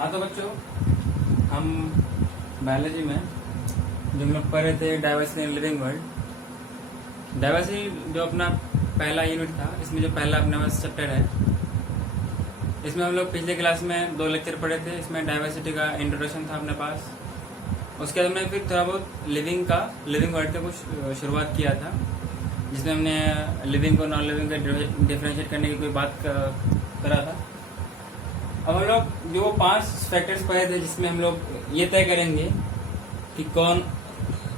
हाँ तो बच्चों, हम बायोलॉजी में जो हम लोग पढ़ रहे थे diversity in living world, diversity जो अपना पहला यूनिट था, इसमें जो पहला अपना चैप्टर है, इसमें हम लोग पिछले क्लास में 2 लेक्चर पढ़े थे। इसमें डाइवर्सिटी का इंट्रोडक्शन था अपने पास। उसके बाद हमने फिर थोड़ा बहुत लिविंग वर्ल्ड का कुछ शुरुआत किया था, जिसमें हमने लिविंग को नॉन लिविंग का डिफरेंशिएट करने की कोई बात करा था। अब हम लोग जो 5 फैक्टर्स पढ़े थे, जिसमें हम लोग ये तय करेंगे कि कौन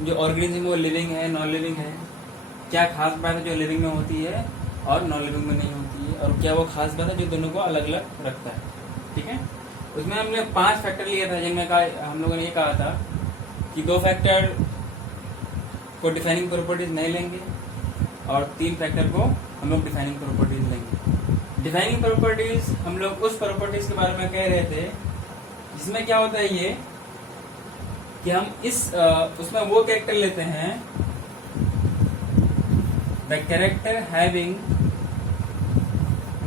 जो ऑर्गेनिज्म वो लिविंग है, नॉन लिविंग है, क्या खास बात है जो लिविंग में होती है और नॉन लिविंग में नहीं होती है, और क्या वो खास बात है जो दोनों को अलग अलग रखता है। ठीक है, उसमें हमने 5 फैक्टर लिया था, जिनमें हम लोगों ने ये कहा था कि 2 फैक्टर को डिफाइनिंग प्रॉपर्टीज नहीं लेंगे और 3 फैक्टर को हम लोग डिफाइनिंग प्रॉपर्टीज लेंगे। डिफाइनिंग प्रॉपर्टीज हम लोग उस प्रॉपर्टीज के बारे में कह रहे थे जिसमें क्या होता है ये कि हम उसमें वो कैरेक्टर लेते हैं, the character having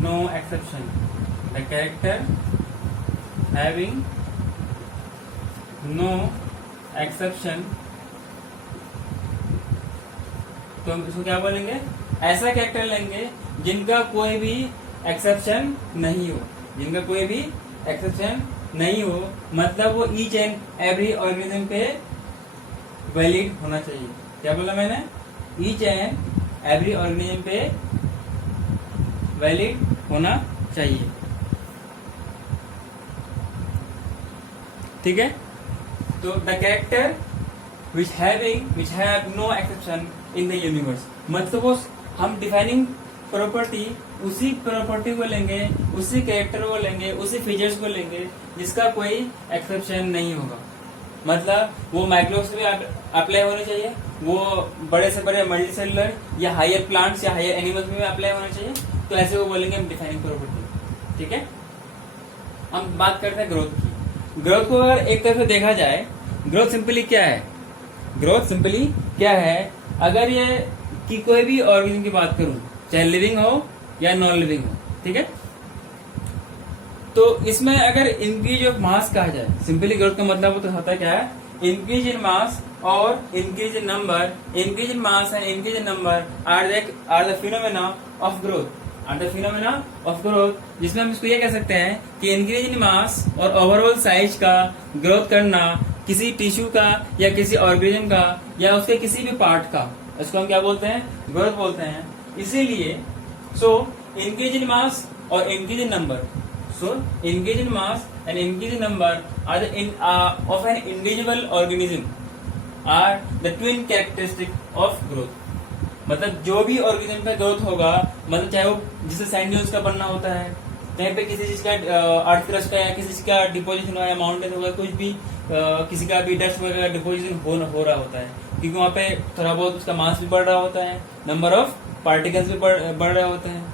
no exception, the character having no exception. तो हम इसको क्या बोलेंगे, ऐसा कैरेक्टर लेंगे जिनका कोई भी एक्सेप्शन नहीं हो, जिनका कोई भी एक्सेप्शन नहीं हो, मतलब वो ईच एंड एवरी ऑर्गेनिज्म पे वैलिड होना चाहिए। क्या बोला मैंने, ईच एंड एवरी ऑर्गेनिज्म पे वैलिड होना चाहिए। ठीक है, तो the character which have no exception in the universe, मतलब वो हम डिफाइनिंग प्रॉपर्टी उसी प्रॉपर्टी को लेंगे, उसी कैरेक्टर को लेंगे, उसी फीचर्स को लेंगे जिसका कोई एक्सेप्शन नहीं होगा। मतलब वो माइक्रोब्स में अप्लाई होने चाहिए, वो बड़े से बड़े मल्टीसेलुलर या हायर प्लांट्स या हायर एनिमल्स में अप्लाई होना चाहिए, तो ऐसे वो बोलेंगे हम डिफाइनिंग प्रॉपर्टी। ठीक है, हम बात करते हैं ग्रोथ की। ग्रोथ को अगर एक तरफ से देखा जाए, ग्रोथ सिंपली क्या है, ग्रोथ सिंपली क्या है, अगर ये कि कोई भी ऑर्गेनिज्म की बात करूं, चाहे लिविंग हो या नॉन लिविंग हो, ठीक है, तो इसमें अगर इंक्रीज ऑफ मास कहा जाए, सिंपली ग्रोथ का मतलब तो होता क्या है, इंक्रीज इन मास और increase in number. Increase in mass and increase in number are the phenomena of growth, are the phenomena of growth, जिसमें हम इसको ये कह सकते हैं कि इंक्रीज इन मास और ओवरऑल साइज का ग्रोथ करना किसी टिश्यू का या किसी ऑर्गेनिज्म का या उसके किसी भी पार्ट का, इसको हम क्या बोलते हैं, ग्रोथ बोलते हैं। इसीलिए इंक्रीज इन मास और increase in number, increase in mass and increase in number are of an individual organism are the twin characteristic of growth. मतलब जो भी ऑर्गेनिज्म पे ग्रोथ होगा, मतलब चाहे वो जिसे सैंड का बनना होता है, कहीं पे किसी चीज का अर्थ क्रस्ट का या किसी चीज का डिपोजिशन या माउंटेन होगा, कुछ भी किसी का भी डस्ट वगैरह डिपोजिशन हो रहा होता है, क्योंकि वहाँ पे थोड़ा बहुत उसका मास भी बढ़ रहा होता है, नंबर ऑफ पार्टिकल्स भी बढ़ रहे होते हैं,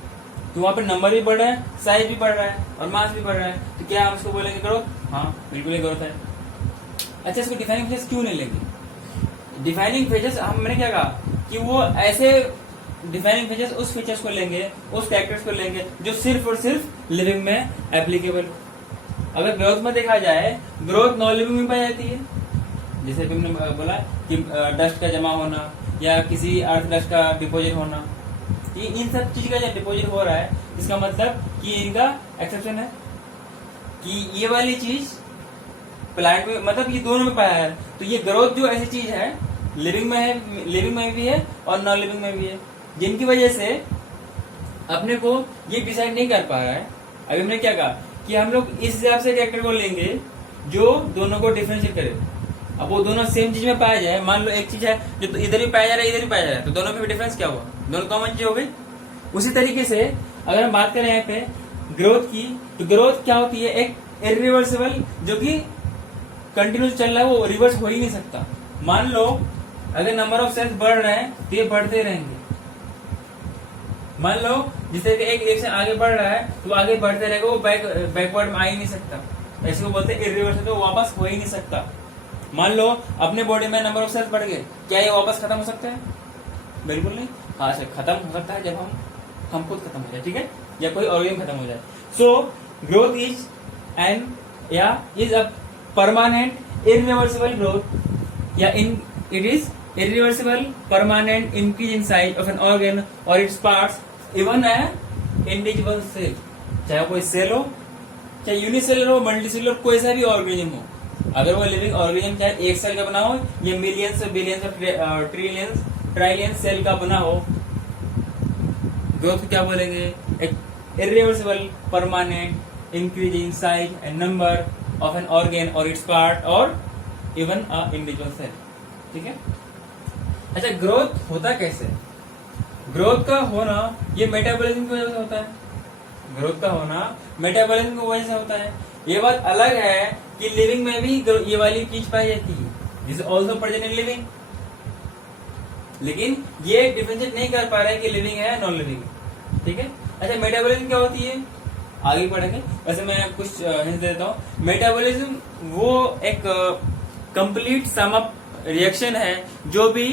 तो वहाँ पे नंबर भी बढ़ रहा है, साइज भी बढ़ रहा है और मास भी बढ़ रहा है, तो क्या हम उसको बोलेंगे ग्रोथ? हाँ बिल्कुल ग्रोथ है। अच्छा, इसको डिफाइनिंग फीचर्स क्यों नहीं लेंगे? डिफाइनिंग फीचर्स हमने क्या कहा कि वो ऐसे डिफाइनिंग फीचर्स उस फीचर्स को लेंगे, उस कैरेक्टर्स को लेंगे जो सिर्फ और सिर्फ लिविंग में एप्लीकेबल। अगर ग्रोथ में देखा जाए, ग्रोथ नॉन लिविंग में पाई जाती है, जैसे कि हमने बोला कि डस्ट का जमा होना या किसी अर्थ डस्ट का डिपोजिट होना, ये इन सब चीज का जो डिपोजिट हो रहा है, इसका मतलब कि इनका एक्सेप्शन है कि ये वाली चीज प्लांट में, मतलब ये दोनों में पाया है। तो ये ग्रोथ जो ऐसी चीज है, लिविंग में है, लिविंग में भी है और नॉन लिविंग में भी है, जिनकी वजह से अपने को ये डिसाइड नहीं कर पा रहा है। अभी हमने क्या कहा कि हम लोग इस हिसाब से कैरेक्टर को लेंगे जो दोनों को डिफरेंशिएट करे। अब वो दोनों सेम चीज में पाया जाए, मान लो एक चीज है जो तो इधर भी पाया जा रहा है, इधर भी पाया जा रहा है, तो दोनों में डिफरेंस क्या हुआ, दोनों कॉमन चीज हो गई। उसी तरीके से अगर हम बात करें यहाँ पे ग्रोथ की, तो ग्रोथ क्या होती है, एक इरिवर्सिबल जो कि कंटिन्यूस चल रहा है, वो रिवर्स हो ही नहीं सकता। मान लो अगर नंबर ऑफ सेल्स बढ़ रहे हैं तो ये बढ़ते रहेंगे। मान लो जिससे कि एक डायरेक्शन आगे बढ़ रहा है तो आगे बढ़ते रहेगा, वो बैकवर्ड में आ ही नहीं सकता, ऐसे को बोलते हैं इरिवर्सिबल, तो वापस हो ही नहीं सकता। मान लो अपने बॉडी में नंबर ऑफ सेल्स बढ़ गए, क्या ये वापस खत्म हो सकता है? बिल्कुल नहीं। हाँ सर, खत्म हो सकता है जब हम खुद खत्म हो जाए, ठीक है, या कोई ऑर्गेनिज्म खत्म हो जाए। सो ग्रोथ इज एन या is a permanent irreversible growth या in it is irreversible permanent increase in size of an organ or its parts even a individual cell, चाहे कोई सेल हो, चाहे यूनिसेलर हो, मल्टीसेलर, कोई सा भी ऑर्गेनिज्म हो, अगर वो लिविंग ऑर्गेनिज्म चाहे एक सेल का बना हो या मिलियंस बिलियंस ट्रिलियंस ट्राइलियंस सेल का बना हो, ग्रोथ क्या बोलेंगे? एक irreversible permanent increase in size and number of an organ or its part or even a individual cell. ठीक है? अच्छा, ग्रोथ होता कैसे? ग्रोथ का होना ये मेटाबॉलिज्म की वजह से होता है। ग्रोथ का होना मेटाबॉलिज्म की वजह से होता है। ये बात अलग है कि लिविंग में भी ये वाली चीज पाई जाती है, this also present in living, लेकिन ये डिफरेंशिएट नहीं कर पा रहे कि लिविंग है नॉन लिविंग। ठीक है? अच्छा, मेटाबॉलिज्म क्या होती है आगे पढ़ेंगे, वैसे मैं कुछ हिंट देता हूँ। मेटाबॉलिज्म वो एक कंप्लीट सम अप रिएक्शन है, जो भी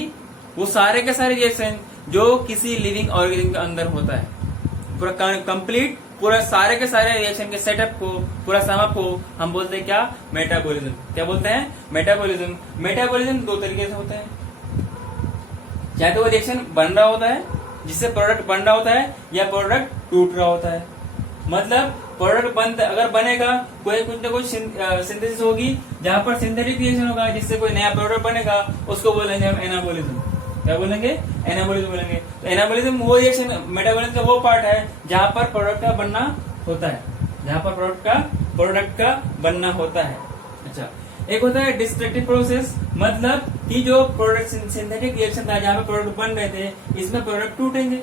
वो सारे के सारे रिएक्शन जो किसी लिविंग ऑर्गेनिज्म के अंदर होता है, पूरा कंप्लीट, पूरा सारे के सारे रिएक्शन के सेटअप को, पूरा समअप को हम बोलते हैं क्या? मेटाबॉलिज्म। क्या बोलते हैं? मेटाबॉलिज्म। मेटाबॉलिज्म दो तरीके से होते हैं, चाहे तो वो रिएक्शन बन रहा होता है जिससे प्रोडक्ट बन रहा होता है, या प्रोडक्ट टूट रहा होता है। मतलब प्रोडक्ट बन अगर बनेगा, कोई कुछ ना कुछ सिंथेसिस होगी जहां पर सिंथेटिक रिएक्शन होगा जिससे कोई नया प्रोडक्ट बनेगा, उसको बोलेंगे हम एनाबॉलिज्म। क्या बोलेंगे? एनाबॉलिज्म बोलेंगे। तो एनाबॉलिज्म वो रिएक्शन, मेटाबॉलिज्म का वो पार्ट है जहां पर प्रोडक्ट का बनना होता है, जहां पर प्रोडक्ट का बनना होता है। अच्छा, एक होता है डिस्ट्रक्टिव प्रोसेस, मतलब कि जो प्रोडक्ट सिंथेटिक रिएक्शन था जहां पर प्रोडक्ट बन रहे थे, इसमें प्रोडक्ट टूटेंगे,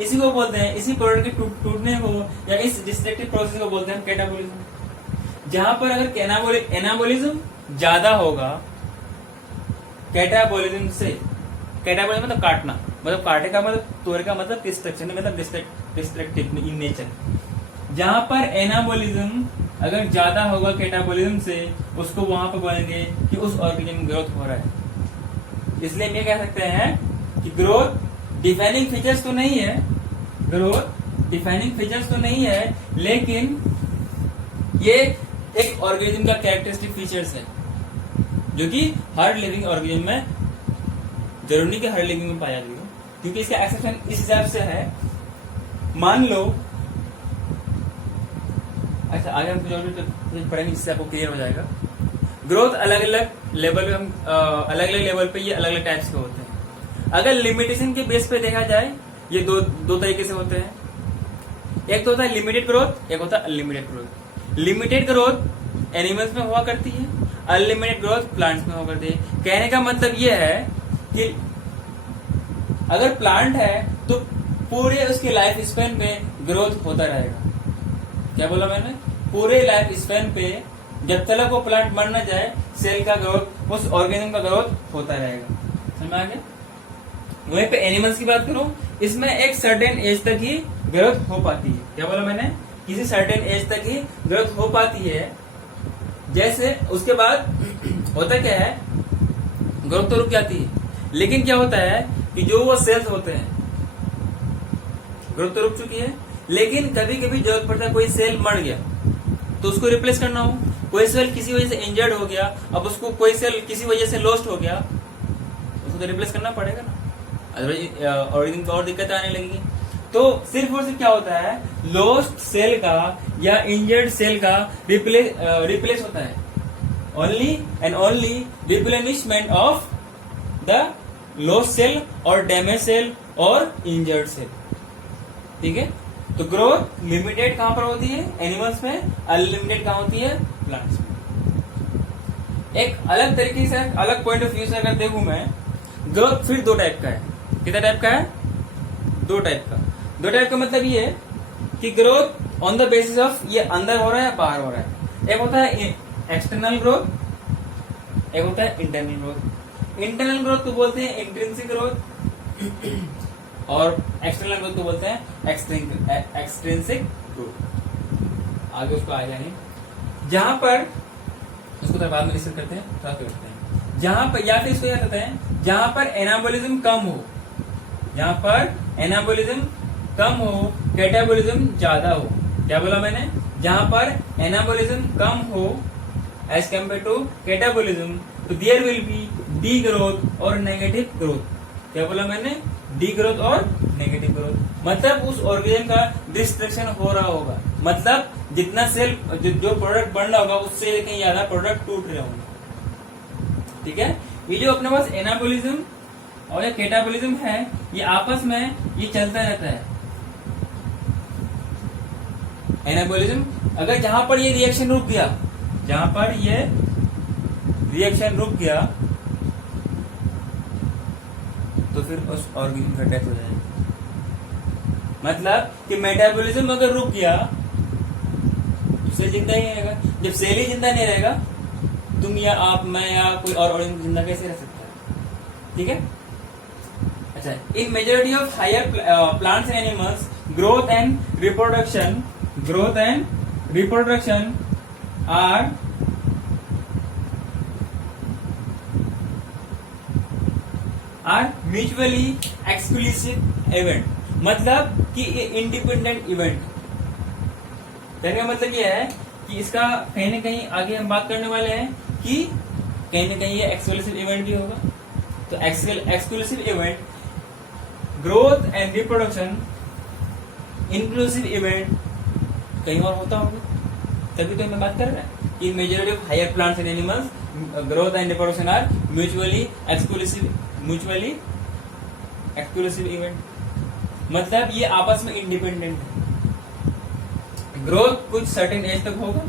इसी को बोलते हैं, इसी प्रोडक्ट के टूटने को या इस डिस्ट्रक्टिव प्रोसेस को बोलते हैं कैटाबॉलिज्म। जहां पर अगर एनाबॉलिज्म ज्यादा होगा कैटाबॉलिज्म से, कैटाबॉलिज्म मतलब काटना, मतलब काटे का मतलब तोड़े का मतलब डिस्ट्रक्शन, मतलब डिस्ट्रक्टिव इन नेचर। जहां पर एनाबॉलिज्म अगर ज्यादा होगा कैटाबॉलिज्म से, उसको वहां पर बोलेंगे कि उस ऑर्गेनिज्म में ग्रोथ हो रहा है। इसलिए हम ये कह सकते हैं कि ग्रोथ डिफाइनिंग फीचर्स तो नहीं है, ग्रोथ डिफाइनिंग फीचर्स तो नहीं है, लेकिन ये एक ऑर्गेनिज्म का कैरेक्टरिस्टिक फीचर्स है जो कि हर लिविंग ऑर्गेनिज्म में, जरूरी नहीं कि हर लिविंग में पाया जाएगा, क्योंकि इसका एक्सेप्शन इस हिसाब से है, मान लो, अच्छा आगे हम कुछ पढ़ेंगे जिससे आपको क्लियर हो जाएगा। ग्रोथ अलग अलग लेवल पे, हम अलग अलग लेवल पे ये अलग अलग टाइप्स के होते हैं। अगर लिमिटेशन के बेस पे देखा जाए, ये दो तरीके से होते हैं। एक तो होता है लिमिटेड ग्रोथ, एक होता है unlimited growth. Limited growth animals में हुआ करती है, अनलिमिटेड ग्रोथ प्लांट्स में हुआ करती है। कहने का मतलब ये है कि अगर प्लांट है तो पूरे उसके लाइफ स्पेन पे ग्रोथ होता रहेगा। क्या बोला मैंने? पूरे लाइफ स्पेन पे जब तक वो प्लांट मर न जाए, सेल का ग्रोथ, उस ऑर्गेनिज्म का ग्रोथ होता रहेगा। समझ में आ गया? वहीं पे एनिमल्स की बात करूं, इसमें एक सर्टेन एज तक ही ग्रोथ हो पाती है। क्या बोला मैंने? किसी सर्टेन एज तक ही ग्रोथ हो पाती है। जैसे उसके बाद होता क्या है, ग्रोथ तो रुक जाती है, लेकिन क्या होता है कि जो वो सेल्स होते हैं, ग्रोथ तो रुक चुकी है, लेकिन कभी कभी जरूरत पड़ता है, कोई सेल मर गया तो उसको रिप्लेस करना हो, कोई सेल किसी वजह से इंजर्ड हो गया, अब उसको कोई सेल किसी वजह से लॉस्ट हो गया, उसको तो रिप्लेस करना पड़ेगा ना, अदरवाइज ऑर्गेनिज्म को और दिक्कत आने लगेगी। तो सिर्फ और सिर्फ क्या होता है, लॉस्ट सेल का या इंजर्ड सेल का रिप्लेस होता है, only and only replenishment of the lost cell और डैमेज सेल और इंजर्ड सेल। ठीक है? तो ग्रोथ लिमिटेड कहां पर होती है? एनिमल्स में। अनलिमिटेड कहां होती है? प्लांट्स में। एक अलग तरीके से, अलग पॉइंट ऑफ व्यू से अगर देखूं मैं, ग्रोथ फिर दो टाइप का है। कितना टाइप का है? दो टाइप का। दो टाइप का मतलब ये है कि growth on the basis of ये अंदर हो रहा है या बाहर हो रहा है। एक होता है एक्सटर्नल ग्रोथ, एक होता है इंटरनल ग्रोथ। इंटरनल ग्रोथ को बोलते हैं इंट्रिंसिक ग्रोथ और एक्सटर्नल ग्रोथ को बोलते हैं एक्सट्रिंसिक ग्रोथ। आगे उसको आएगा नहीं, जहां पर उसको तो बाद में डिस्कस करते हैं, थोड़ा करते हैं। जहां पर, या फिर इसको क्या कहते हैं, जहां पर एनाबॉलिज्म कम हो, जहां पर एनाबॉलिज्म कम हो, कैटाबॉलिज्म ज्यादा हो। क्या बोला मैंने? जहां पर एनाबॉलिज्म कम हो एज कम्पेयर टू कैटाबॉलिज्म, तो there will be degrowth और नेगेटिव ग्रोथ। क्या बोला मैंने? डी ग्रोथ और नेगेटिव ग्रोथ। मतलब उस ऑर्गेनिज्म का डिस्ट्रक्शन हो रहा होगा, मतलब जितना सेल जो प्रोडक्ट बन रहा होगा उससे कहीं ज्यादा प्रोडक्ट टूट रहे होंगे। ठीक है, ये जो अपने पास एनाबॉलिज्म और ये कैटाबॉलिज्म है, ये आपस में ये चलता रहता है। एनाबॉलिज्म अगर जहां पर ये रिएक्शन रुक गया, जहां पर ये रिएक्शन रुक गया तो फिर उस ऑर्गेनिज्म का डेथ हो जाएगा। मतलब कि मेटाबॉलिज्म अगर रुक गया तो सेल जिंदा ही रहेगा। जब सेल ही जिंदा नहीं रहेगा, तुम या आप, मैं या कोई और ऑर्गेनिज्म जिंदा कैसे रह सकता है? ठीक है। अच्छा, in majority of higher plants and animals growth and reproduction are mutually exclusive event. मतलब कि ये इंडिपेंडेंट इवेंट। कहने का मतलब ये है कि इसका कहीं ना कहीं आगे हम बात करने वाले हैं कि कहीं ना कहीं ये एक्सक्लूसिव इवेंट भी होगा। तो exclusive event, growth and reproduction, inclusive event कहीं और होता होगा, तभी तो हमें बात कर रहे हैं कि majority of higher plants and animals growth and reproduction are mutually exclusive event. मतलब ये आपस में इंडिपेंडेंट है। ग्रोथ कुछ सर्टेन एज तक होगा,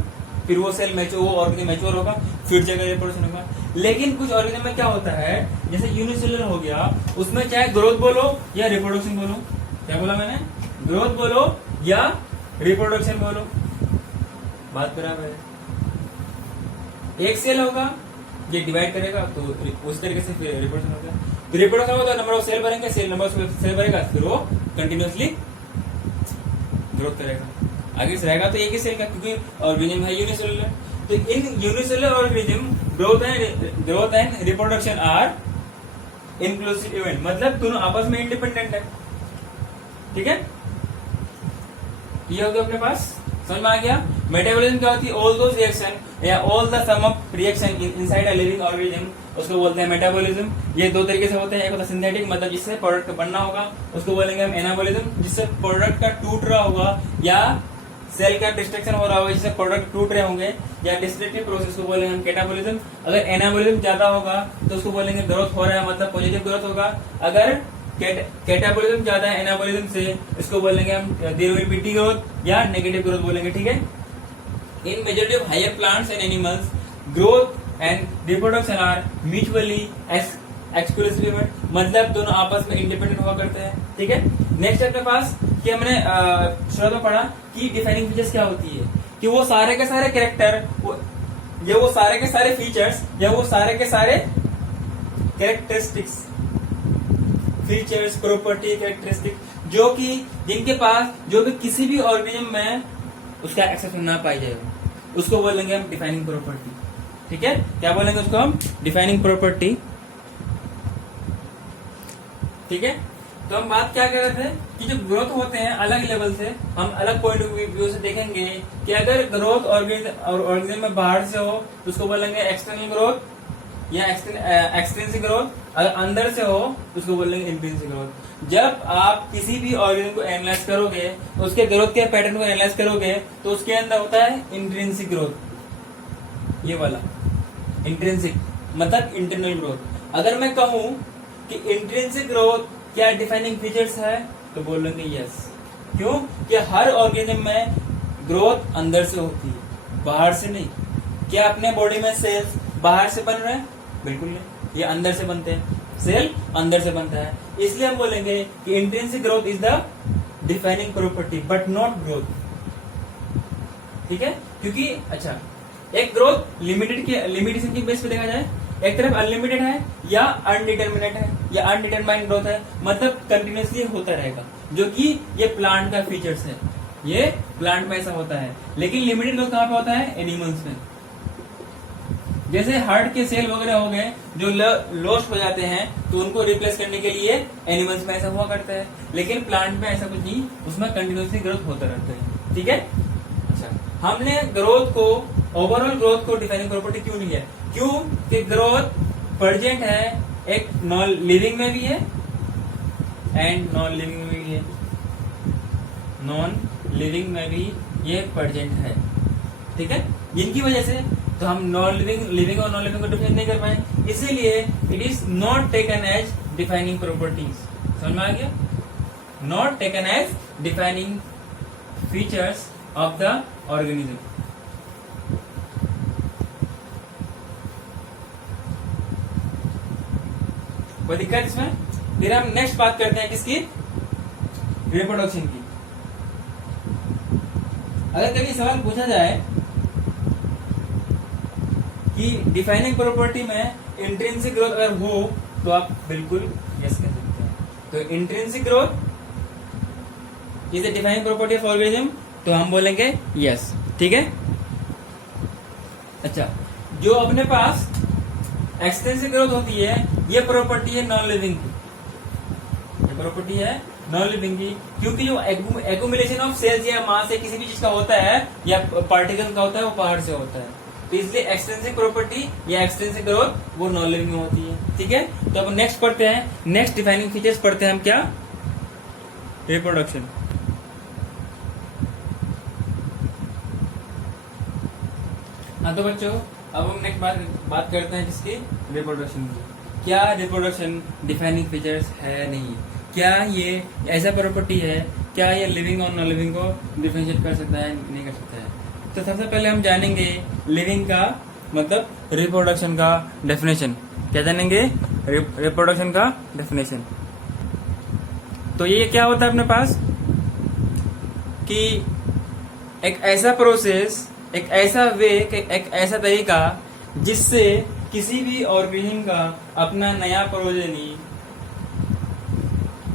फिर वो सेल मैच्योर होगा, फिर जगह रिप्रोडक्शन होगा। लेकिन कुछ ऑर्गेनिज्म में क्या होता है, जैसे यूनिसेलुलर हो गया, उसमें चाहे ग्रोथ बोलो या रिप्रोडक्शन बोलो, क्या बोला मैंने? ग्रोथ बोलो या रिप्रोडक्शन बोलो, बात बराबर है। एक सेल होगा, ये डिवाइड करेगा तो उस तरीके से फिर रिप्रोडक्शन होगा। तो रिप्रोडक्शन होगा तो नंबर ऑफ सेल बढ़ेंगे, नंबर ऑफ सेल बढ़ेगा, फिर वो कंटिन्यूअसली ग्रोथ करेगा। आगे से रहेगा तो एक ही सेल का, क्योंकि ऑर्गेनिज्म है यूनिसेलुलर। तो in unicellular organism growth and reproduction are inclusive event. मतलब दोनों आपस में इंडिपेंडेंट है। ठीक है, ये हो गया अपने पास, समझ में आ गया। मेटाबॉलिज्म क्या होती है? ऑल दोज रिएक्शन या all the sum of reaction inside a living organism, उसको बोलते हैं मेटाबॉलिज्म। ये दो तरीके से होते हैं, एक होता है सिंथेटिक, मतलब जिससे प्रोडक्ट बनना होगा, उसको बोलेंगे हम एनाबॉलिज्म। जिससे प्रोडक्ट का टूट रहा होगा या सेल का डिस्ट्रक्शन हो रहा होगा, जिससे प्रोडक्ट टूट रहे होंगे, या डिस्ट्रक्टिव प्रोसेस को बोलेंगे हम कैटाबॉलिज्म। अगर एनाबॉलिज्म ज्यादा होगा तो उसको बोलेंगे ग्रोथ हो रहा है, मतलब पॉजिटिव ग्रोथ होगा। अगर कैटाबॉलिज्म ज्यादा है एनाबॉलिज्म से, इसको बोलेंगे हम देयर विल बी डीग्रोथ या नेगेटिव ग्रोथ बोलेंगे। ठीक है। In majority of higher plants and animals growth and reproduction are mutually exclusive event. मतलब दोनों आपस में इंडिपेंडेंट हुआ करते हैं। ठीक है। नेक्स्ट अपने पास कि हमने शुरुआत में पढ़ा कि डिफाइनिंग फीचर्स क्या होती है, कि वो सारे के सारे कैरेक्टर, वो सारे के सारे फीचर्स या वो सारे के सारे कैरेक्टरिस्टिक्स, फीचर्स, प्रॉपर्टी, कैरेक्टरिस्टिक, जो कि जिनके पास जो भी किसी भी ऑर्गेनिज्म में उसका एक्सेप्शन ना पाई जाएगा, उसको बोलेंगे हम डिफाइनिंग प्रॉपर्टी। ठीक है, क्या बोलेंगे उसको हम? Defining property. ठीक है। तो हम बात क्या कर रहे थे कि जो ग्रोथ होते हैं अलग लेवल से, हम अलग पॉइंट ऑफ व्यू से देखेंगे कि अगर ग्रोथ ऑर्गेनिज्म में बाहर से हो तो उसको बोलेंगे एक्सटर्नल ग्रोथ या एक्सट्रिंसिक ग्रोथ। अगर अंदर से हो तो उसको बोलेंगे इंट्रिंसिक ग्रोथ। जब आप किसी भी ऑर्गेनिज्म को एनालाइज करोगे, उसके ग्रोथ के पैटर्न को एनालाइज करोगे, तो उसके अंदर होता है इंट्रिंसिक ग्रोथ, ये वाला इंट्रिंसिक, मतलब इंटरनल ग्रोथ। अगर मैं कहूं कि इंट्रिंसिक ग्रोथ क्या डिफाइनिंग फीचर्स है, तो बोलेंगे यस। क्यों? कि हर ऑर्गेनिज्म में ग्रोथ अंदर से होती है, बाहर से नहीं। क्या अपने बॉडी में सेल्स बाहर से बन रहे हैं? बिल्कुल नहीं, ये अंदर से बनते हैं। सेल अंदर से बनता है, इसलिए हम बोलेंगे कि intrinsic growth is the defining property but not growth. ठीक है, क्योंकि अच्छा, एक ग्रोथ लिमिटेशन की बेस पे देखा जाए, एक तरफ अनलिमिटेड है या अनडिटरमिनेट है या अनडिटरमाइंड ग्रोथ है, मतलब कंटिन्यूअसली होता रहेगा, जो कि ये प्लांट का फीचर्स है। ये प्लांट में ऐसा होता है। लेकिन लिमिटेड ग्रोथ कहाँ पे होता है? एनिमल्स में। जैसे हार्ट के सेल वगैरह हो गए जो लॉस्ट हो जाते हैं, तो उनको रिप्लेस करने के लिए एनिमल्स में ऐसा हुआ करता है। लेकिन प्लांट में ऐसा कुछ नहीं, उसमें कंटिन्यूअसली ग्रोथ होता रहता है। ठीक है। अच्छा, हमने ग्रोथ को, ओवरऑल ग्रोथ को डिफाइनिंग प्रॉपर्टी क्यों नहीं है? क्यों कि ग्रोथ प्रेजेंट है, एक नॉन लिविंग में भी है एंड नॉन लिविंग में भी है, नॉन लिविंग में भी ये प्रेजेंट है, ठीक है। जिनकी वजह से तो हम नॉन लिविंग, लिविंग और नॉन लिविंग को डिफाइन नहीं कर पाए, इसीलिए it is not taken as defining properties. समझ में आ गया? Not taken as defining features of the organism. कोई दिक्कत इसमें? फिर हम नेक्स्ट बात करते हैं किसकी? रिप्रोडक्शन की। अगर कभी सवाल पूछा जाए कि डिफाइनिंग प्रॉपर्टी में इंट्रिंसिक ग्रोथ अगर हो तो आप बिल्कुल यस कह सकते हैं। तो intrinsic growth is a defining property of organism, तो हम बोलेंगे यस, ठीक है। अच्छा, जो अपने पास एक्सटेंसिव ग्रोथ होती है, ये प्रॉपर्टी है नॉन लिविंग की, ये प्रॉपर्टी है नॉन लिविंग की, क्योंकि जो एक्यूमुलेशन ऑफ सेल्स या मास या किसी भी चीज का होता है या पार्टिकल का होता है, वो बाहर से होता है, तो इसलिए एक्सटेंसिव प्रॉपर्टी या एक्सटेंसिव ग्रोथ वो नॉन लिविंग में होती है, ठीक है। तो अब नेक्स्ट पढ़ते हैं, नेक्स्ट डिफाइनिंग फीचर्स पढ़ते हैं हम, क्या? रिप्रोडक्शन। हाँ तो बच्चों, अब हम नेक्स्ट बात करते हैं किसकी? रिप्रोडक्शन की। क्या रिप्रोडक्शन डिफाइनिंग फीचर्स है? नहीं। क्या ये ऐसा प्रॉपर्टी है? क्या ये लिविंग और नॉन लिविंग को डिफरेंशिएट कर सकता है? नहीं कर सकता है। तो सबसे पहले हम जानेंगे लिविंग का मतलब रिप्रोडक्शन का डेफिनेशन। क्या जानेंगे? रिप्रोडक्शन का डेफिनेशन। तो ये क्या होता है अपने पास कि एक ऐसा प्रोसेस, एक ऐसा वे, एक ऐसा तरीका जिससे किसी भी ऑर्गेनिज्म का अपना नया प्रोजेनी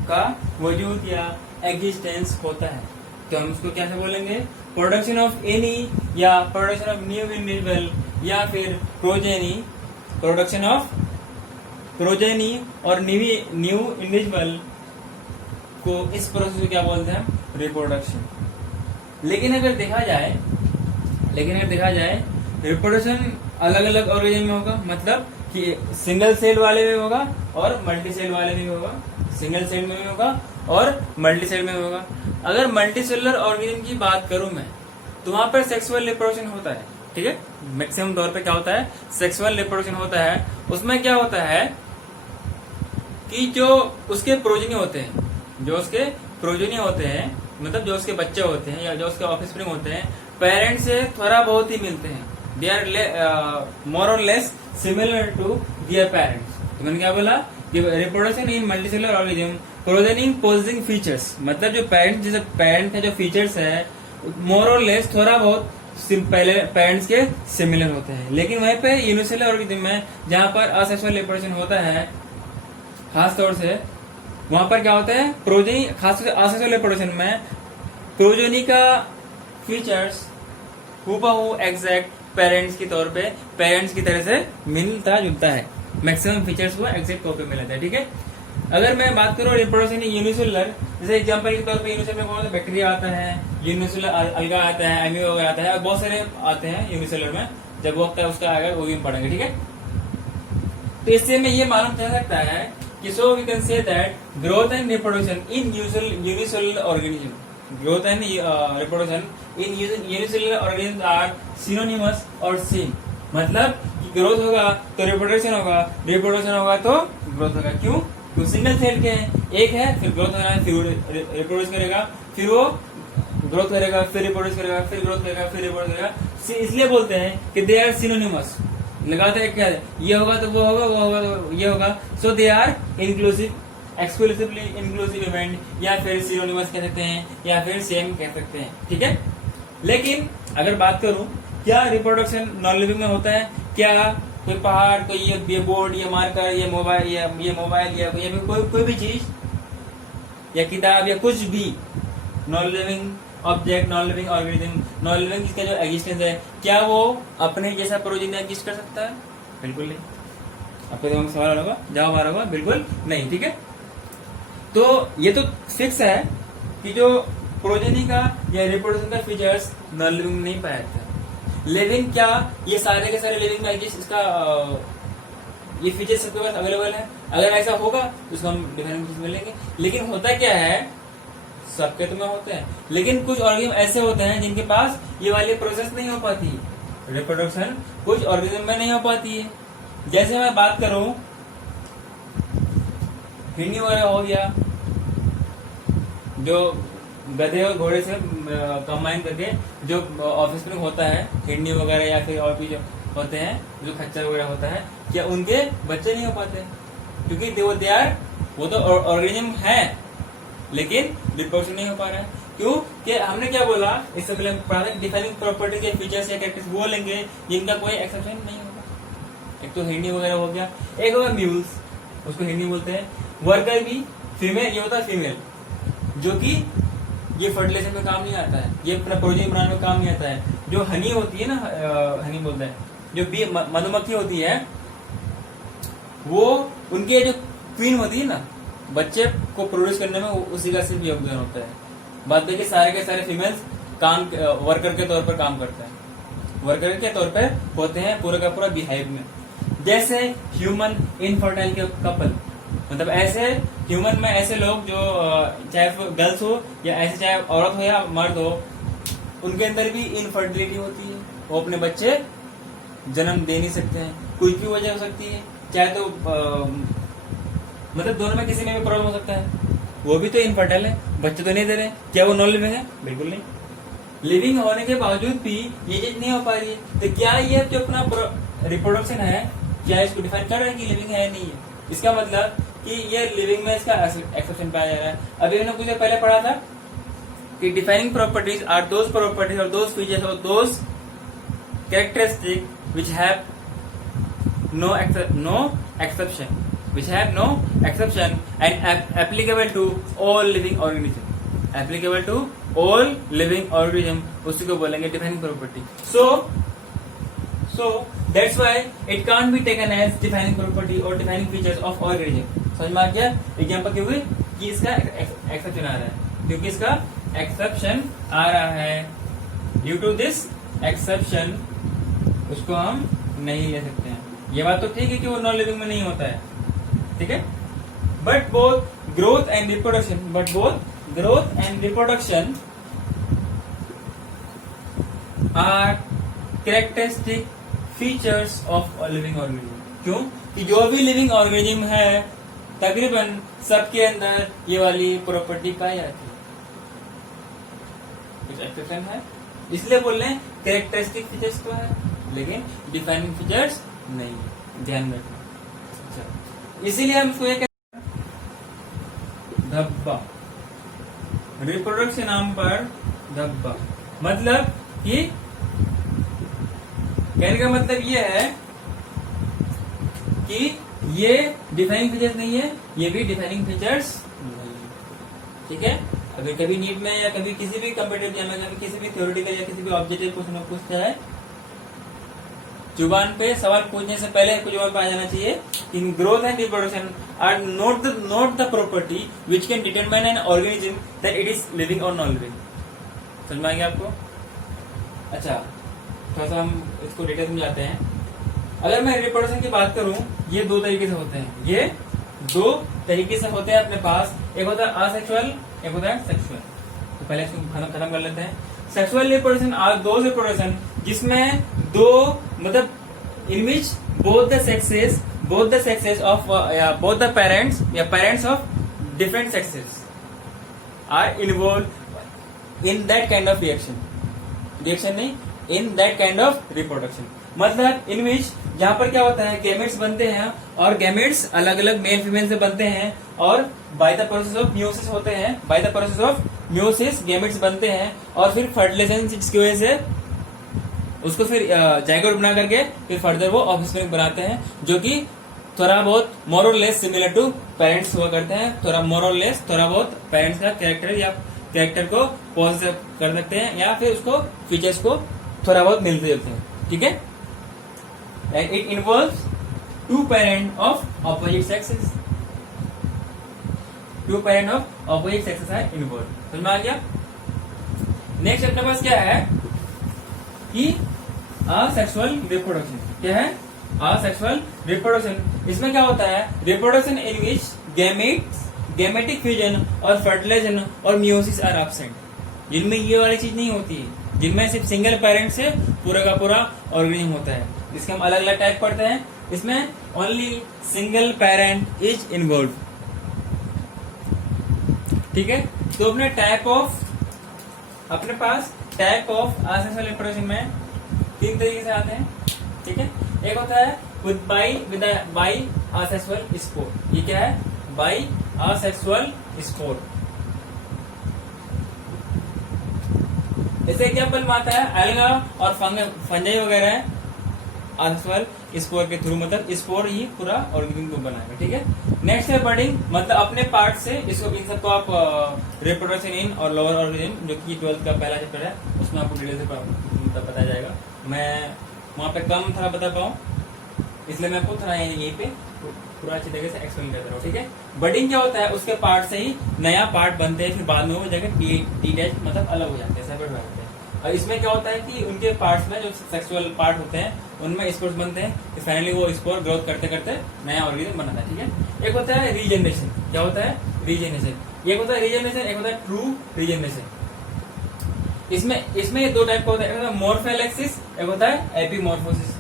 का वजूद या एग्जिस्टेंस होता है। तो हम उसको कैसे बोलेंगे? प्रोडक्शन ऑफ एनी या प्रोडक्शन ऑफ न्यू इंडिविजुअल या फिर प्रोजेनी, प्रोडक्शन ऑफ प्रोजेनी और न्यू इंडिविजुअल को, इस प्रोसेस को क्या बोलते हैं? रिप्रोडक्शन। लेकिन अगर देखा जाए रिप्रोडक्शन अलग अलग ऑर्गेनिज्म में होगा, मतलब कि सिंगल सेल वाले में होगा और मल्टी सेल वाले में होगा, सिंगल सेल में भी होगा और मल्टी सेल में होगा। अगर मल्टी सेलुलर ऑर्गेनिज्म की बात करूं मैं, तो वहां पर सेक्सुअल रिप्रोडक्शन होता है, ठीक है। मैक्सिमम तौर पे क्या होता है? सेक्सुअल रिप्रोडक्शन होता है। उसमें क्या होता है कि जो उसके प्रोजेनी होते हैं, मतलब जो उसके बच्चे होते हैं या जो उसके ऑफस्प्रिंग होते हैं, पेरेंट्स से थोड़ा बहुत ही मिलते हैं। दे आर मोर और less similar to their parents. तो मैंने क्या बोला कि reproduction in multicellular organism progeny posing features, मतलब जो पेरेंट्स, जैसे पेरेंट का जो फीचर्स है मोर और लेस थोड़ा बहुत पहले पेरेंट्स के सिमिलर होते हैं। लेकिन वहीं पे यूनिसेलुलर ऑर्गेनिज्म में जहां पर असेक्सुअल रिप्रोडक्शन होता है, खास तौर से वहां पर क्या होता है? प्रोजेनी, खासतौर से असेक्सुअल रिप्रोडक्शन में प्रोजेनी का फीचर्स हूबहू एग्जैक्ट पेरेंट्स के तौर पे, पेरेंट्स की तरह से मिलता जुलता है। मैक्सिमम फीचर्स को एग्जैक्ट कॉपी में लेता है, ठीक है। अगर मैं बात करूं रिप्रोडक्शन यूनिसेलुलर, जैसे एग्जांपल के तौर पे यूनिसेलुलर में कौन सा बैक्टीरिया आता है, यूनिसेलुलर अलगा आता है, एमीबा वगैरह आता है, और बहुत सारे आते हैं यूनिसेलुलर में। जब वो आता है उसका आएगा वो भी पढ़ेंगे, ठीक है। तो इससे में ये मालूम चल सकता है कि so we can say that growth and reproduction in unicellular organism, growth and reproduction in unicellular organisms are synonymous और सेम। मतलब कि ग्रोथ होगा तो रिप्रोडक्शन होगा, रिप्रोडक्शन होगा तो ग्रोथ होगा। क्यों? तो सिंगल सेल के हैं, एक है, फिर ग्रोथ हो रहा है, फिर रिप्रोड्यूस करेगा, फिर वो ग्रोथ करेगा, फिर रिप्रोड्यूस करेगा, फिर ग्रोथ करेगा, फिर रिप्रोड्यूस करेगा। इसलिए बोलते हैं कि दे आर सिनोनिमस। लगाते हैं क्या? ये होगा तो वो होगा, वो होगा तो ये होगा। So they are inclusive, exclusively inclusive event, या फिर सिनोनिमस कह सकते हैं, या फिर सेम कह सकते हैं, ठीक है। लेकिन अगर बात करूं, क्या रिप्रोडक्शन नॉन लिविंग में होता है? क्या कोई पहाड़, कोई ये बोर्ड, ये मार्कर, ये मोबाइल या कोई भी चीज या किताब या कुछ भी non living object, non living organism, non living इसका जो एग्जिस्टेंस है, क्या वो अपने जैसा प्रोजेनी एग्जिस्ट कर सकता है? बिल्कुल नहीं। आपको दिमाग में सवाल होगा, जवाब आ रहा होगा, बिल्कुल नहीं, ठीक है। तो ये तो फिक्स है कि जो प्रोजेनी का या रिप्रोडक्शन का फीचर्स नॉन लिविंग में नहीं पाया जाता है। लिविंग क्या, ये सारे के सारे लिविंग में एग्जिस्ट, इसका ये फीचर्स सबके पास अवेलेबल है। अगर ऐसा होगा तो उसको हम डिफाइनिंग फीचर्स मिलेंगे। लेकिन होता क्या है, सबके तो में होते हैं, लेकिन कुछ ऑर्गेनिज्म ऐसे होते हैं जिनके पास ये वाली प्रोसेस नहीं हो पाती, रिप्रोडक्शन कुछ ऑर्गेनिज्म में नहीं हो पाती है। जैसे मैं बात करूं, हिंडी वगैरह हो गया, जो गधे और घोड़े से कंबाइन करके जो ऑफस्प्रिंग होता है, हिंडी वगैरह या फिर और भी जो होते हैं, जो खच्चर वगैरह होता है, क्या उनके बच्चे नहीं हो पाते? क्योंकि वो तो ऑर्गेनिज्म है, लेकिन रिप्रोडक्शन नहीं हो पा रहा है। क्यों? कि हमने क्या बोला इससे पहले, प्राथमिक डिफाइनिंग प्रॉपर्टी के फीचर्स या कैरेक्टर्स वो लेंगे जिनका कोई एक्सेप्शन नहीं होगा। एक तो हिंडी वगैरह हो गया, एक होगा म्यूल्स, उसको हिंडी बोलते हैं। वर्कर भी फीमेल, ये होता है फीमेल, जो कि ये फर्टिलाइजेशन में काम नहीं आता है, ये अपना प्रोटीन बनाने में काम नहीं आता है। जो हनी होती है ना, हनी बोलते हैं, जो बी मधुमक्खी होती है, वो उनके जो क्वीन होती है ना, बच्चे को प्रोड्यूस करने में उसी का सिर्फ योगदान होता है। बात देखिए, सारे के सारे फीमेल्स काम वर्कर के तौर पर काम करते हैं, वर्कर के तौर पर होते हैं पूरा का पूरा बिहाइव में। जैसे ह्यूमन इनफर्टाइल के कपल, मतलब ऐसे ह्यूमन में ऐसे लोग जो चाहे गर्ल्स हो या ऐसे चाहे औरत हो या मर्द हो, उनके अंदर भी इनफर्टिलिटी होती है, वो अपने बच्चे जन्म दे नहीं सकते हैं। कोई भी वजह हो सकती है, चाहे तो मतलब दोनों में किसी में भी प्रॉब्लम हो सकता है, वो भी तो इनफर्टाइल है, बच्चे तो नहीं दे रहे। क्या वो नॉन लिविंग है? बिल्कुल नहीं। लिविंग होने के बावजूद भी ये चीज नहीं हो पा रही है, तो क्या ये जो अपना रिप्रोडक्शन है, क्या इसको डिफाइन कर रहा है कि लिविंग है या नहीं है? इसका मतलब कि ये लिविंग में इसका एक्सेप्शन पाया जा रहा है। अभी हमने कुछ देर पहले पढ़ा था कि defining properties are those properties और दोज फीचर्स और those characteristic which have no exception, which have no exception and applicable to all living organism, applicable to all living organism, उसी को बोलेंगे defining property. so that's why it can't be taken as defining property or defining features of organism। समझ में आ गया? Example क्यों हुई कि इसका एक्सेप्शन आ रहा है, क्योंकि इसका एक्सेप्शन आ रहा है, ड्यू टू दिस एक्सेप्शन उसको हम नहीं ले सकते हैं। ये बात तो ठीक है कि वो नॉन लिविंग में नहीं होता है, ठीक है, but both growth and reproduction are characteristic features of living organism. क्यों? कि जो भी लिविंग ऑर्गेनिज्म है तकरीबन सबके अंदर ये वाली प्रॉपर्टी पाई जाती है, कुछ एक्सेप्शन है, इसलिए बोल रहे हैं कैरेक्टरिस्टिक फीचर्स तो है, लेकिन डिफाइनिंग फीचर्स नहीं, ध्यान में रखना। इसीलिए हम इसको एक धब्बा, रिप्रोडक्शन नाम पर धब्बा, मतलब कि कहने का मतलब ये है कि ये डिफाइनिंग फीचर्स नहीं है, ये भी डिफाइनिंग फीचर्स नहीं है, ठीक है। अगर कभी नीट में या कभी किसी भी कम्पिटिटिव एग्जाम में किसी भी थ्योरेटिकल या किसी भी ऑब्जेक्टिव क्वेश्चन में पूछता है, जुबान पे सवाल पूछने से पहले कुछ और आ जाना चाहिए, in growth and reproduction are not the property which can determine an organism that it is living और नॉन लिविंग। समझ में आ गया आपको? अच्छा, थोड़ा सा हम इसको डिटेल समझाते हैं। अगर मैं रिप्रोडक्शन की बात करूं, ये दो तरीके से होते हैं, ये दो तरीके से होते हैं अपने पास, एक होता है असेक्सुअल, एक होता है सेक्सुअल। तो पहले इसको खत्म कर लेते हैं। Sexual reproduction are those reproduction जिसमें दो, मतलब in which both the sexes of both the parents या parents of different sexes are involve in that kind of reaction नहीं, in that kind of reproduction. मतलब इन विच, जहां पर क्या होता है, गैमेट्स बनते हैं और गैमेट्स अलग अलग मेल फीमेल से बनते हैं और by the process of meiosis होते हैं, by the process of meiosis gametes बनते हैं और फिर फर्टिलाइजेशन की वजह से उसको फिर जाइगोट बना करके फिर फर्दर वो ऑफस्प्रिंग बनाते हैं, जो कि थोड़ा बहुत मोर और लेस सिमिलर टू पेरेंट्स हुआ करते हैं, थोड़ा मोर और लेस, थोड़ा बहुत पेरेंट्स का कैरेक्टर को पॉजिटिव कर सकते हैं या फिर उसको फीचर्स को थोड़ा बहुत मिलते जुलते हैं, ठीक है। And it involves two parent of opposite sexes, two parent of opposite sexes are involve. समझ में आ गया? नेक्स्ट अपने पास क्या है, कि असेक्सुअल रिप्रोडक्शन क्या है, असेक्सुअल रिप्रोडक्शन। इसमें क्या होता है, reproduction in which gametic fusion और फर्टिलाइजेशन और मियोसिस आर एब्सेंट, जिनमें ये वाली चीज नहीं होती है, जिनमें सिर्फ सिंगल पेरेंट से पूरा का पूरा ऑर्गेनिज्म होता है। इसके हम अलग अलग टाइप पढ़ते हैं, इसमें only single parent is involve. ठीक है, तो अपने पास टाइप ऑफ असेक्सुअल रिप्रोडक्शन में 3 तरीके से आते हैं। ठीक है, एक होता है विद बाई असेक्सुअल स्पोर। ये क्या है, बाई असेक्सुअल स्पोर। इससे एग्जाम्पल में आता है एल्गा और फंजाई वगैरह है, असेक्सुअल स्पोर के थ्रू, मतलब स्पोर ही पूरा ऑर्गेनिज्म को बनाएगा। ठीक है, नेक्स्ट है बडिंग, मतलब अपने पार्ट से इसको, इन सबको आप रिप्रोडक्शन इन और लोअर ऑर्गेनिज्म, जो कि 12th का पहला चैप्टर है, उसमें आपको डिटेल से बताया जाएगा। मैं वहां पे कम थोड़ा बता पाऊँ, इसलिए मैं आपको थोड़ा यहीं पे पूरा अच्छी तरीके से एक्सप्लेन करता हूँ। ठीक है, बडिंग क्या होता है, उसके पार्ट से ही नया पार्ट बनते हैं, फिर बाद में वो जगह डिटैच मतलब अलग हो जाते हैं, सेपरेट हो जाते हैं। और इसमें क्या होता है कि उनके पार्ट्स में जो सेक्सुअल पार्ट होते हैं उनमें स्पोर्स बनते हैं, तो फाइनली वो स्पोर ग्रोथ करते करते नया ऑर्गेनिज्म बनाता है। ठीक है, एक होता है रीजनरेशन। क्या होता है, रीजनरेशन। एक होता है रीजनरेशन, एक होता है ट्रू रीजनरेशन। इसमें ये 2 टाइप का होता है, एक होता है मॉर्फोलेक्सिस, एक होता है एपीमॉर्फोसिस।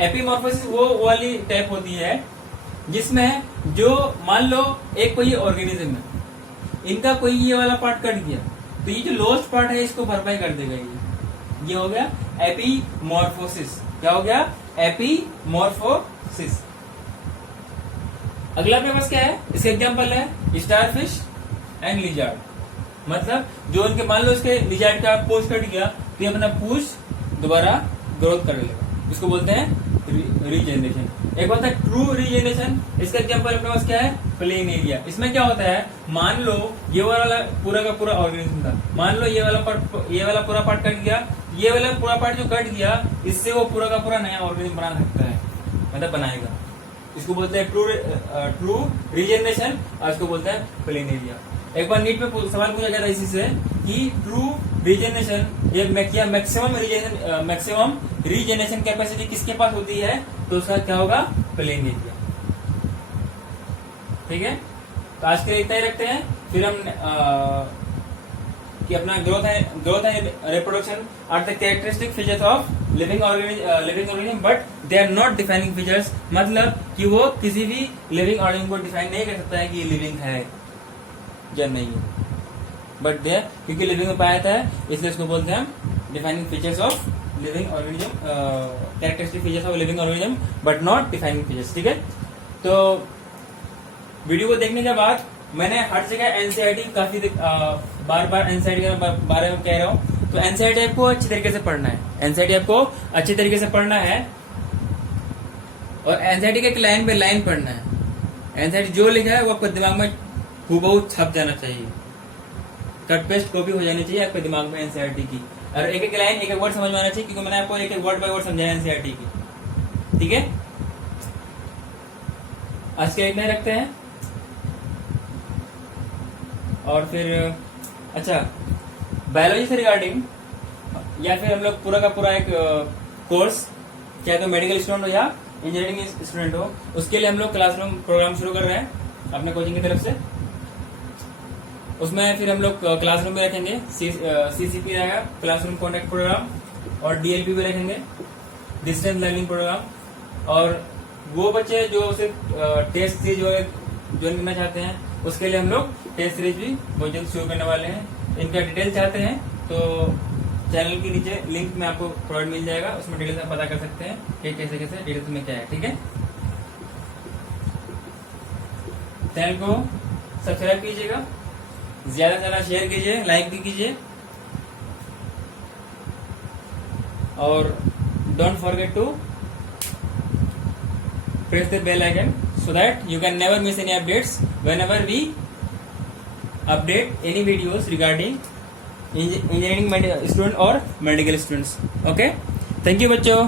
एपीमॉर्फोसिस वो वाली टाइप होती है जिसमें जो मान लो एक कोई ऑर्गेनिज्म है, इनका कोई ये वाला पार्ट कट गया, तो ये जो लोस्ट पार्ट है इसको भरपाई कर देगा। ये हो गया एपीमॉर्फोसिस। क्या हो गया, एपीमॉर्फोसिस। अगला अपने पास क्या है, इसके एग्जांपल है स्टारफिश एंड लिजार्ड। मतलब जो उनके, मान लो इसके लिजार्ड का पूंछ कट गया, तो ये अपना पूंछ दोबारा ग्रोथ कर लेगा, इसको बोलते हैं रीजनरेशन। एक होता है ट्रू रीजनरेशन, इसका एग्जांपल अपने पास क्या है, प्लेनेरिया। इसमें क्या होता है, मान लो ये वाला पूरा का पूरा ऑर्गेनिज्म था, मान लो ये वाला पूरा पार्ट कट गया, ये वाला पूरा पार्ट जो कट गया, इससे वो पूरा का पूरा नया ऑर्गेनिज्म बना सकता है, मतलब बनाएगा। इसको बोलते हैं ट्रू रीजनरेशन, और इसको बोलते हैं प्लेनेरिया। एक बार नीट में सवाल पूछा गया था इसी से कि ट्रू रीजनरेशन, ये मैक्सिमम रीजनरेशन कैपेसिटी किसके पास होती है, तो उसका क्या होगा, प्लेनेरिया। ठीक है, तो आज के लिए इतना ही रखते हैं, फिर हम कि अपना growth and reproduction are the characteristic features of living organism but they are not defining features, मतलब कि वो किसी भी लिविंग ऑर्गेनिज्म को डिफाइन नहीं कर सकता है कि ये लिविंग है या नहीं है, बट दे, क्योंकि लिविंग में पाया जाता है, इसलिए इसको बोलते हैं हम defining features of living organism, characteristic features of living organism but not defining features. ठीक है, तो वीडियो को देखने के बाद मैंने हर जगह एनसीईआरटी काफी बार एनसीईआरटी के बारे में कह रहा हूँ, तो एनसीईआरटी आपको अच्छी तरीके से पढ़ना है, एनसीईआरटी आपको अच्छी तरीके से पढ़ना है, और एनसीईआरटी के लाइन पे लाइन पढ़ना है। एनसीईआरटी जो लिखा है वो आपके दिमाग में हूबहू छप जाना चाहिए, कट पेस्ट कॉपी हो जानी चाहिए आपके दिमाग में एनसीईआरटी की, और एक एक लाइन एक एक वर्ड समझ में आना चाहिए, क्योंकि मैंने आपको एक एक वर्ड बाय वर्ड समझाया एनसीईआरटी की। ठीक है, आज के इतना ही रखते हैं, और फिर अच्छा बायोलॉजी से रिगार्डिंग, या फिर हम लोग पूरा का पूरा एक कोर्स, चाहे तो मेडिकल स्टूडेंट हो या इंजीनियरिंग स्टूडेंट हो, उसके लिए हम लोग क्लासरूम प्रोग्राम शुरू कर रहे हैं अपने कोचिंग की तरफ से। उसमें फिर हम लोग क्लासरूम में रखेंगे, सीसीपी रहेगा, क्लासरूम कॉन्टेक्ट प्रोग्राम, और डीएलपी भी रखेंगे, डिस्टेंस लर्निंग प्रोग्राम। और वो बच्चे जो सिर्फ टेस्ट सीरीज ज्वाइन करना चाहते हैं, उसके लिए हम लोग टेस्ट सीरीज भी बहुत जल्द शुरू करने वाले हैं। इनका डिटेल चाहते हैं तो चैनल के नीचे लिंक में आपको प्रोवाइड मिल जाएगा, उसमें डिटेल्स आप पता कर सकते हैं कि कैसे कैसे डिटेल्स में क्या है। ठीक है, चैनल को सब्सक्राइब कीजिएगा, ज्यादा से ज्यादा शेयर कीजिए, लाइक भी कीजिए, और don't forget to press the bell icon so that you can never miss any updates whenever we update any videos regarding engineering student or medical students. Okay, thank you बच्चों।